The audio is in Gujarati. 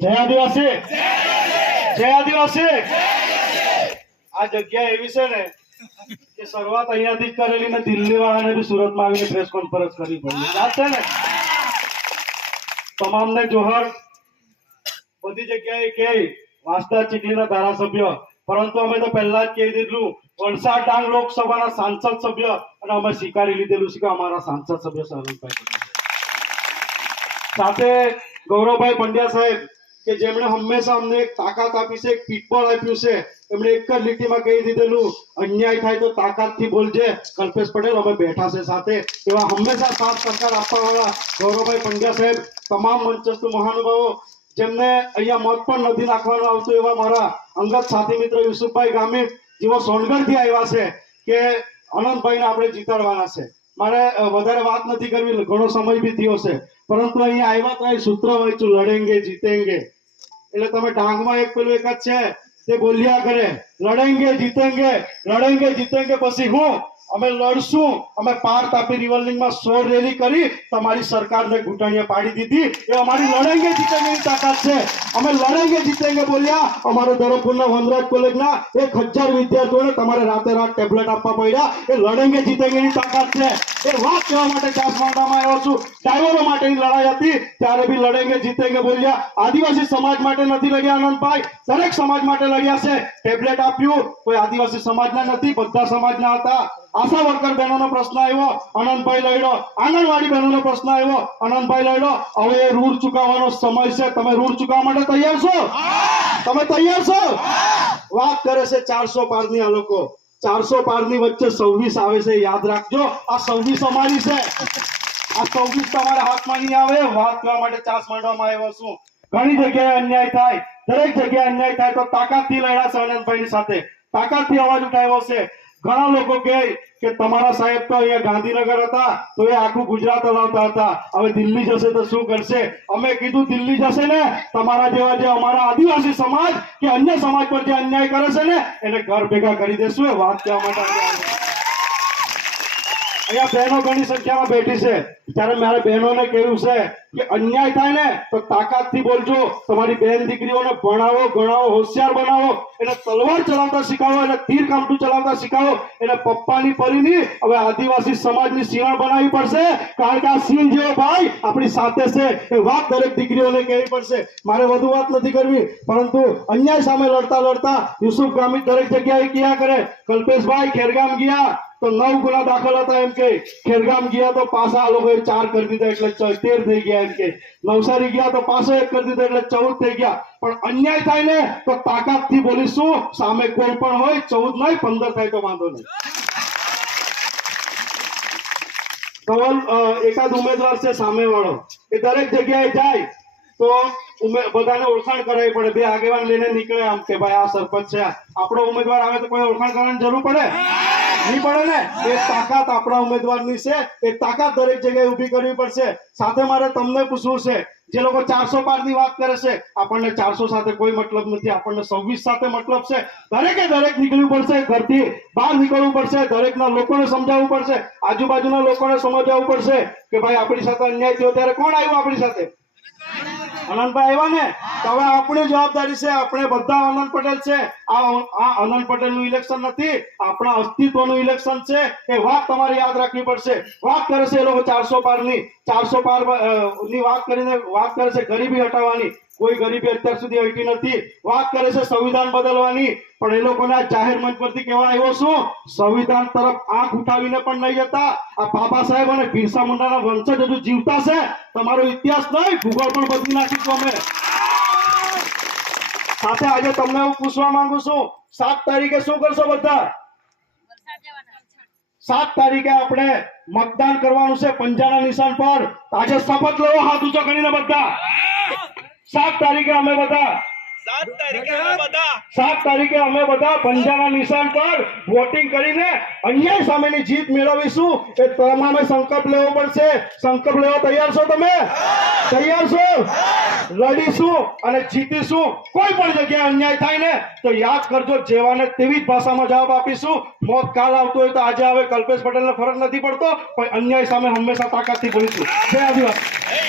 જય આદિવાસી! જય આદિવાસી! આ જગ્યા એવી છે ને શરૂઆત અહીંયાથી કરેલી ને દિલ્હી વાળાને બી સુરતમાં આવીને પ્રેસ કોન્ફરન્સ કરવી પડી. ને? તમામને જોહર બધી જગ્યાએ કે વાંસદા ચીખલીના ધારાસભ્ય. પરંતુ અમે તો પહેલા જ કહી દીધું, વલસાડ ડાંગ લોકસભાના સાંસદ સભ્ય અને અમે સ્વીકારી લીધેલું છે કે અમારા સાંસદ સભ્ય સરવણભાઈ સાથે ગૌરવભાઈ પંડ્યા સાહેબ કે જેમણે હંમેશા અમને એક તાકાત આપી છે, એક પીઠબળ આપ્યું છે, એમણે એક જ લીટીમાં કહી દીધેલું, અન્યાય થાય તો તાકાતથી બોલજે. કલ્પેશ પટેલ અમે બેઠા છે સાથે. એવા હંમેશા સાથ આપવા વાળા ગૌરવભાઈ પંડ્યા સાહેબ, તમામ મંચસ્થ મહાનુભાવો, જેમને અહીંયા મત પણ નથી નાખવાનું આવતું એવા મારા અંગત સાથી મિત્ર યુસુફભાઈ ગામિત, જેઓ સોનગઢથી આવ્યા છે, કે અનંતભાઈને આપણે જીતાડવાના છે. મારે વધારે વાત નથી કરવી, ઘણો સમય બી થયો છે. પરંતુ અહીંયા આવ્યા તો અહીં સૂત્ર વાંચ્યું, લડેંગે, જીતેંગે. એટલે તમે ડાંગમાં એક પેલું એક જ છે, તે બોલ્યા કરે. લડેંગે, જીતેંગે લડેંગે, જીતેંગે પછી હું, અમે લડશું. અમે પાર તાપી રિવલિંગમાં સો રેલી કરી તમારી સરકારને ઘૂંટણીએ પાડી દીધી. એ અમારી લડેંગે, જીતેંગેની તાકાત છે. અમે લડેંગે, જીતેંગે બોલ્યા. અમારે ધરમપુરના વનરાજ કોલેજના એક હજાર વિદ્યાર્થીઓને તમારે રાતે રાત ટેબ્લેટ આપવા પડ્યા. એ લડેંગે, જીતેંગેની તાકાત છે. એ વાત કહેવા માટે ચાસ માંડવામાં આવ્યો છું. ડ્રાઈવરો માટેની લડાઈ હતી. ત્યારે બી લડેંગે જીતેંગે બોલ્યા. આદિવાસી સમાજ માટે નથી લડ્યા આનંદભાઈ. દરેક સમાજ માટે લડ્યા છે. ટેબ્લેટ આપ્યું. કોઈ આદિવાસી સમાજના નથી બધા સમાજના હતા. આશા વર્કર બહેનોનો પ્રશ્ન આવ્યો. આનંદભાઈ લડ્યો. આંગણવાડી બહેનોનો પ્રશ્ન આવ્યો. આનંદભાઈ લડ્યો. હવે રૂર ચુકવવાનો સમય છે. તમે રૂર ચૂકવવા માટે તૈયાર છો? તમે તૈયાર છો? વાત કરે છે ચારસો પારની આ લોકો. ચારસો પારની વચ્ચે સવ્વીસ આવે છે, યાદ રાખજો. આ સવ્વીસ અમારી છે. આ સવ્વીસ તમારા હાથમાં નહીં આવે. વાત કરવા માટે ચાસ માંડવામાં આવ્યો છું. ઘણી જગ્યાએ અન્યાય થાય. દરેક જગ્યાએ અન્યાય થાય તો તાકાતથી લડ્યા છે આનંદભાઈની સાથે. તાકાતથી અવાજ ઉઠાવ્યો છે. ઘણા લોકો કહે કે તમારા સાહેબ તો અહીંયા ગાંધીનગર હતા, તો એ આખું ગુજરાત હલાવતા હતા હવે દિલ્હી જશે તો શું કરશે અમે કીધું દિલ્હી જશે ને, તમારા જેવા જે અમારા આદિવાસી સમાજ કે અન્ય સમાજ પર જે અન્યાય કરે છે ને, એને ઘર ભેગા કરી દેશું એ વાત કહેવા માટે. અહીંયા બહેનો ઘણી સંખ્યામાં બેઠી છે. ત્યારે મારે બહેનોને કહ્યું છે કે અન્યાય થાય ને તો તાકાતથી બોલજો. તમારી બેન દીકરીઓને ભણાવો, ગણાવો, હોશિયાર બનાવો. એને તલવાર ચલાવતા શીખાવો, એને તીર કામટું ચલાવતા શીખાવો. એને પપ્પાની પરીની હવે આદિવાસી સમાજની સિંહણ બનાવવી પડશે. કારણ કે આ સિંહ જેવો ભાઈ આપણી સાથે છે. એ વાત દરેક દીકરીઓને કહેવી પડશે. મારે વધુ વાત નથી કરવી. પરંતુ અન્યાય સામે લડતા લડતા યુસુફ ગામિત દરેક જગ્યાએ ક્યાં કરે. કલ્પેશભાઈ ખેરગામ ગયા. તો નવ ગુના દાખલ હતા એમ કે, ખેરગામ ગયા તો પાસા આ લોકોએ ચાર કરી દીધા એટલે તેર થઈ ગયા એમ કે. નવસારી ગયા તો પાસો એક કરી દીધો એટલે ચૌદ થઈ ગયા. પણ અન્યાય થાય ને, તો તાકાતથી બોલીશું સામે કોઈ પણ હોય, ચૌદ નહીં, પંદર થાય તો વાંધો નહીં. કવલ એકાદ ઉમેદવાર છે સામે વાળો એ દરેક જગ્યાએ જાય, તો બધાને ઓળખાણ કરાવી પડે. બે આગેવાન લઈને નીકળે આમ કે ભાઈ આ સરપંચ છે. આપણો ઉમેદવાર આવે તો કોઈ ઓળખાણ કરવાની જરૂર પડે? નહીં પડે ને? એ તાકાત આપણા ઉમેદવારની છે. એ તાકાત દરેક જગ્યાએ ઊભી કરવી પડશે. સાથે મારે તમને પૂછવું છે. જે લોકો ચારસો પારની વાત કરે છે, આપણને ચારસો સાથે કોઈ મતલબ નથી. આપણને સવ્વીસ સાથે મતલબ છે. દરેકે દરેક નીકળવું પડશે, ઘરથી બહાર નીકળવું પડશે. દરેકના લોકોને સમજાવવું પડશે. આજુબાજુના લોકોને સમજાવવું પડશે કે ભાઈ આપણી સાથે અન્યાય થયો ત્યારે કોણ આવ્યું આપણી સાથે? આનંદભાઈ આવ્યા ને? તો હવે આપણી જવાબદારી છે, આપણે બધા આનંદ પટેલ છે. આ આનંદ પટેલનું ઇલેક્શન નથી, આપણા અસ્તિત્વનું ઇલેક્શન છે. એ વાત તમારે યાદ રાખવી પડશે. વાત કરે છે એ લોકો ચારસો પારની ચારસો પારની વાત કરીને વાત કરે છે ગરીબી હટાવવાની. કોઈ ગરીબે અત્યાર સુધી હટી નથી. વાત કરે છે સંવિધાન બદલવાની. પણ એ લોકોના જાહેર મંચ પરથી કહેવા આવ્યો શું સંવિધાન તરફ આંખ ઉઠાવીને પણ નહીં જતા. આ બાબા સાહેબ અને બિરસા મુંડાના વંશજ હજુ જીવતા છે. તમારો ઇતિહાસ નહીં, ભૂગોળ પણ બદલી નાખીશું અમે. સાથે આજે તમને હું પૂછવા માંગુ છું, સાત તારીખે શું કરશો બધા? સાત તારીખે આપણે મતદાન કરવાનું છે પંજાના નિશાન પર. આજે શપથ લેવો, હાથ ઊંચો કરીને બધા. સાત તારીખે અમે બધા સાત તારીખે અમે બધા સાત તારીખે અમે બધા પંજાના નિશાન પર વોટિંગ કરીને અન્યાય સામેની જીત મેળવીશું. એ તમામે સંકલ્પ લેવો પડશે. સંકલ્પ લેવા તૈયાર છો તમે? તૈયાર છો? લડીશું અને જીતીશું. કોઈ પણ જગ્યાએ અન્યાય થાય ને તો યાદ કરજો જેવાને તેવી જ ભાષામાં જવાબ આપીશું. મોત કાલ આવતો હોય તો આજે આવે કલ્પેશ પટેલને ફરક નથી પડતો પણ અન્યાય સામે હંમેશા તાકાતથી બોલીશું. જય આદિવાસી.